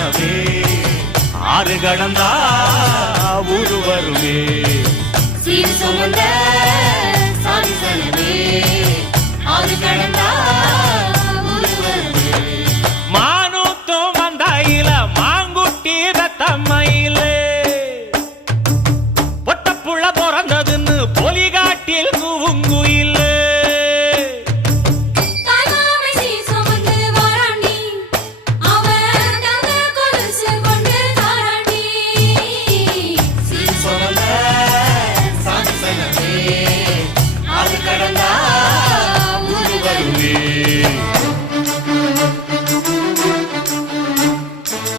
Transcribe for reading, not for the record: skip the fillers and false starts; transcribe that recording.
மனமே ஆறு கடந்தா ஊரு வருமே சீர் சுமந்த சாதி சனமே ஆறு கடந்த